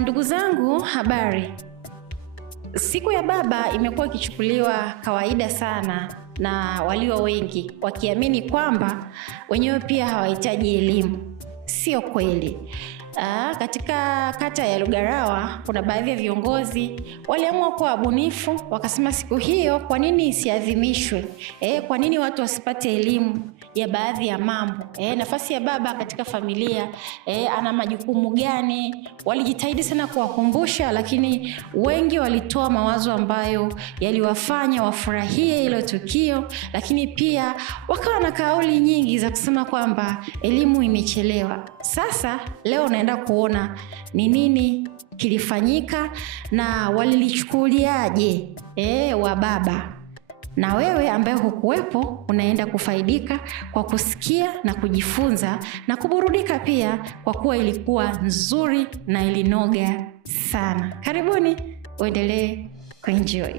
Ndugu zangu, habari. Siku ya baba imekuwa ikichukuliwa kawaida sana na walio wengi, wakiamini kwamba wenyewe pia hawahitaji elimu. Sio kweli. Katika kata ya Lugarawa kuna baadhi ya viongozi waliamua kuwa wabunifu, wakasema siku hiyo kwa nini isiadhimishwe? Kwa nini watu wasipate elimu ya baadhi ya mambo? Nafasi ya baba katika familia, ana majukumu gani? Walijitahidi sana kuwakumbusha, lakini wengi walitoa mawazo ambayo yaliwafanya wafurahie hilo tukio, lakini pia wakawa na kauli nyingi za kusema kwamba elimu imechelewa. Sasa leo naenda kuona ni nini kilifanyika na walilichukuliaje wa baba. Na wewe ambaye hukuwepo unaenda kufaidika kwa kusikia na kujifunza na kuburudika pia, kwa kuwa ilikuwa nzuri na ilinoga sana. Karibuni, uendelee kuenjoy.